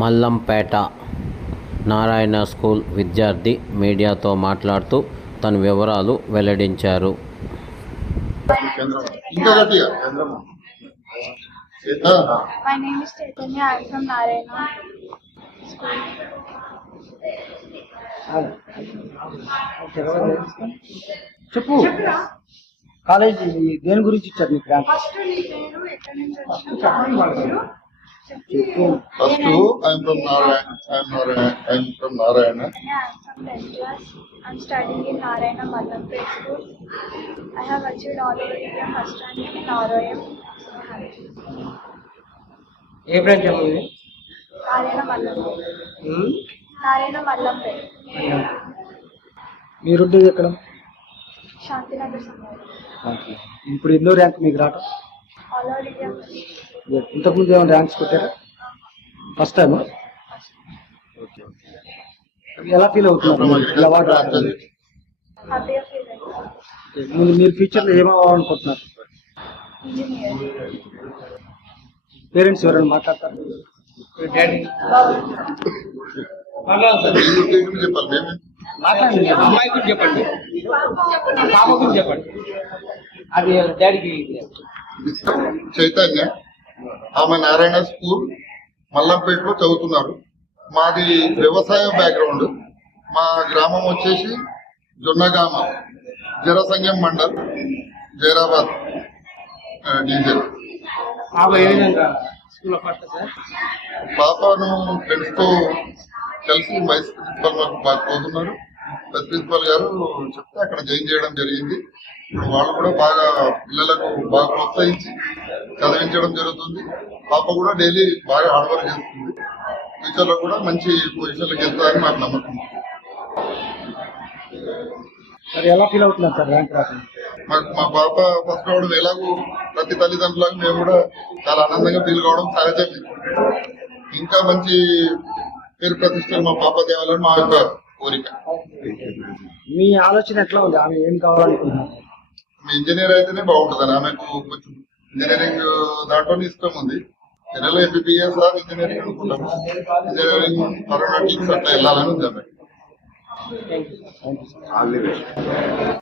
Mallampet Narayana school విద్యార్థి మీడియాతో మాట్లాడుతూ తన వివరాలు వెల్లడించారు. My name is Chaitanya. I am from Narayana School. చెప్పు కాలేజీ దేని గురించి ఇచ్చారు మీకు ర్యాంక్? ఫస్ట్ నీ పేరు ఎక్కడి నుంచి వచ్చావు? First, I am from Narayana. I am from Narayana. I am from 10th class. I am studying in Narayana Mallampet School. I have achieved all over India first rank in ROM. A branch అమ్మ? Narayana Mallampet. Narayana Mallampet. మీరుండేది ఎక్కడ? శాంతినగర్ సమాజం. ఇప్పుడు ఎన్నో rank మీకు రావటం? All over India. ఇంతకుముందు ఏమైనా ranks కొట్టారా? First time? ఎలా ఫీల్ అవుతున్నారు ఇలా అవార్డు రావడం? హ్యాపీగా ఫీల్ అవుతుంది. ముందు మీరు ఫ్యూచర్లో ఏమవ్వాలనుకుంటున్నారు? ఇంజనీర్. పేరెంట్స్ ఎవరైనా మాట్లాడతారు? డాడీ మాట్లాడండి. అమ్మాయి గురించి చెప్పండి, పాప గురించి చెప్పండి. అది డాడీకి. చైతన్య, ఆమె నారాయణ స్కూల్ మల్లంపేటలో చదువుతున్నారు. మాది వ్యవసాయ బ్యాక్గ్రౌండ్. మా గ్రామం వచ్చేసి జొన్నగామ, జరసంగం మండల్, జైరాబాద్ డివిజన్. పాపను ఫ్రెండ్స్ తో కలిసి వైస్ ప్రిన్సిపల్ మాకు బాగా పోతున్నారు. వైస్ ప్రిన్సిపల్ గారు చెప్తే అక్కడ జాయిన్ చేయడం జరిగింది. ఇప్పుడు వాళ్ళు కూడా బాగా పిల్లలకు బాగా ప్రోత్సహించి చదివించడం జరుగుతుంది. పాప కూడా డైలీ బాగా హార్డ్ వర్క్ చేస్తుంది. ఫ్యూచర్ లో కూడా మంచి పొజిషన్లకు వెళ్తారని మాకు నమ్మకం. ఎలా ఫీల్ అవుతున్నారు సార్ ర్యాంక్ రాకుండా? మా పాప ఫస్ట్ రావడం ఎలాగో ప్రతి తల్లిదండ్రులకు మేము కూడా చాలా ఆనందంగా ఫీల్ కావడం సహజమే. ఇంకా మంచి పేరు ప్రతిష్టలు మా పాప తేవాలని మా యొక్క కోరిక. మీ ఆలోచన ఎట్లా ఉంది? ఆమె ఏం కావాలనుకుంటున్నారు? ఇంజనీర్ అయితేనే బాగుంటుందని ఆమెకు కొంచెం ఇంజనీరింగ్ దాంట్లో ఇష్టం ఉంది. జనరల్ ఎంబీబీఎస్ ఆర్ ఇంజనీరింగ్ అనుకుంటాం. ఇంజనీరింగ్ అట్లా వెళ్ళాలని ఉంది ఆమె.